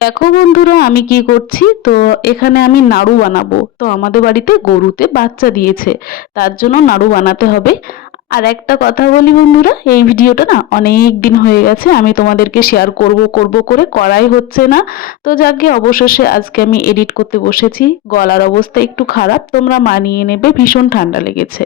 দেখো বন্ধুরা, আমি কি করছি। তো এখানে আমি নাড়ু বানাবো। তো আমাদের বাড়িতে গরুতে বাচ্চা দিয়েছে, তার জন্য নাড়ু বানাতে হবে। আর একটা কথা বলি বন্ধুরা, এই ভিডিওটা না অনেক দিন হয়ে গেছে আমি তোমাদেরকে শেয়ার করব করব করে করাই হচ্ছে না। তো যাকে অবশেষে আজকে আমি এডিট করতে বসেছি। গলার অবস্থা একটু খারাপ, তোমরা মানিয়ে নেবে, ভীষণ ঠান্ডা লেগেছে।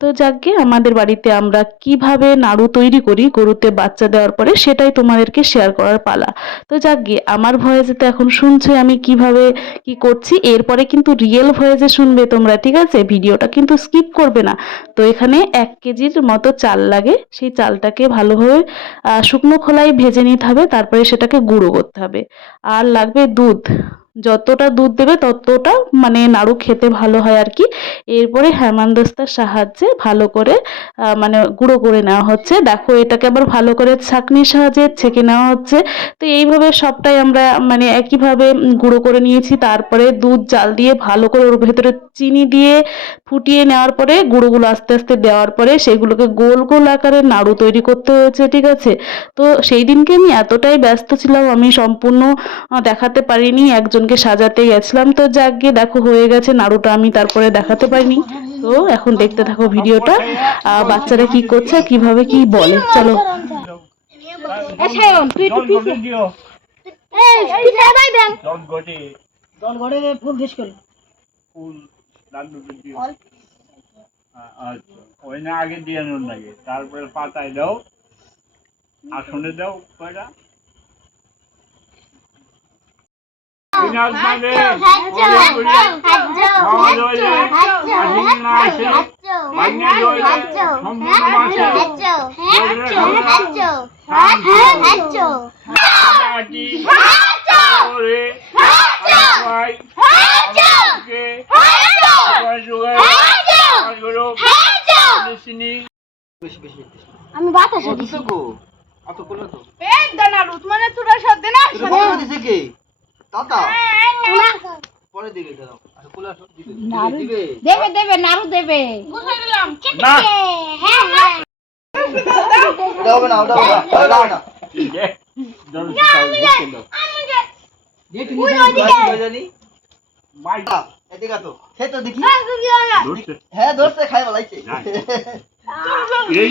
তো যাকে আমাদের বাড়িতে আমরা কিভাবে নাড়ু তৈরি করি গরুতে বাচ্চা দেওয়ার পরে, সেটাই তোমাদেরকে শেয়ার করার পালা। তো যাকগে, আমার ভয়েসে তো এখন শুনছো আমি কিভাবে কি করছি, এরপরে কিন্তু রিয়েল ভয়েসে শুনবে তোমরা, ঠিক আছে? ভিডিওটা কিন্তু স্কিপ করবে না। তো এখানে 1 কেজির মতো চাল লাগে, সেই চালটাকে ভালোভাবে শুকনো খোলায় ভেজে নিতে হবে, তারপরে সেটাকে গুঁড়ো করতে হবে। আর লাগবে দুধ, যতটা দুধ দেবে ততটা মানে নাড়ু খেতে ভালো হয় আর কি। এরপরে হেমানদস্তার সাহায্যে ভালো করে মানে গুঁড়ো করে নেওয়া হচ্ছে। দেখো, এটাকে আবার ভালো করে ছাঁকনির সাহায্যে ছেঁকে নেওয়া হচ্ছে। তো এইভাবে সবটাই আমরা মানে একইভাবে গুঁড়ো করে নিয়েছি। তারপরে দুধ জাল দিয়ে ভালো করে ওর ভেতরে চিনি দিয়ে ফুটিয়ে নেওয়ার পরে গুঁড়োগুলো আস্তে আস্তে দেওয়ার পরে সেগুলোকে গোল গোল আকারে নাড়ু তৈরি করতে হয়েছে, ঠিক আছে? তো সেই দিনকে আমি এতটাই ব্যস্ত ছিলাম, আমি সম্পূর্ণ দেখাতে পারিনি, একজনকে সাজাতে গেছিলাম। তো যাক গিয়ে দেখো হয়ে গেছে নাড়ুটা, আমি তারপরে দেখাতে পারিনি। তো এখন দেখতে থাকো ভিডিওটা, বাচ্চারা কি করছে কিভাবে কি বলে, চলো। আগে দিয়ে নুন লাগে, তারপরে পাতায় দাও, আসনে দাও কয়টা আমি বাতাসে দিছি গো এত কোলা তো এ দানা লুত মানে তোরা সাথে না বড় দিছে কে দাদা পরে দিকে দাও আচ্ছা কোলা দিবে দিবে দেবে দেবে নাড়ু দেবে বুঝে দিলাম না হ্যাঁ হ্যাঁ দাও না দাও না দাও না জল দাও দেখি ওই জানি মাইটা এদিকে তো সে তো দেখি হ্যাঁ ধরছে খাই বলাইছে এই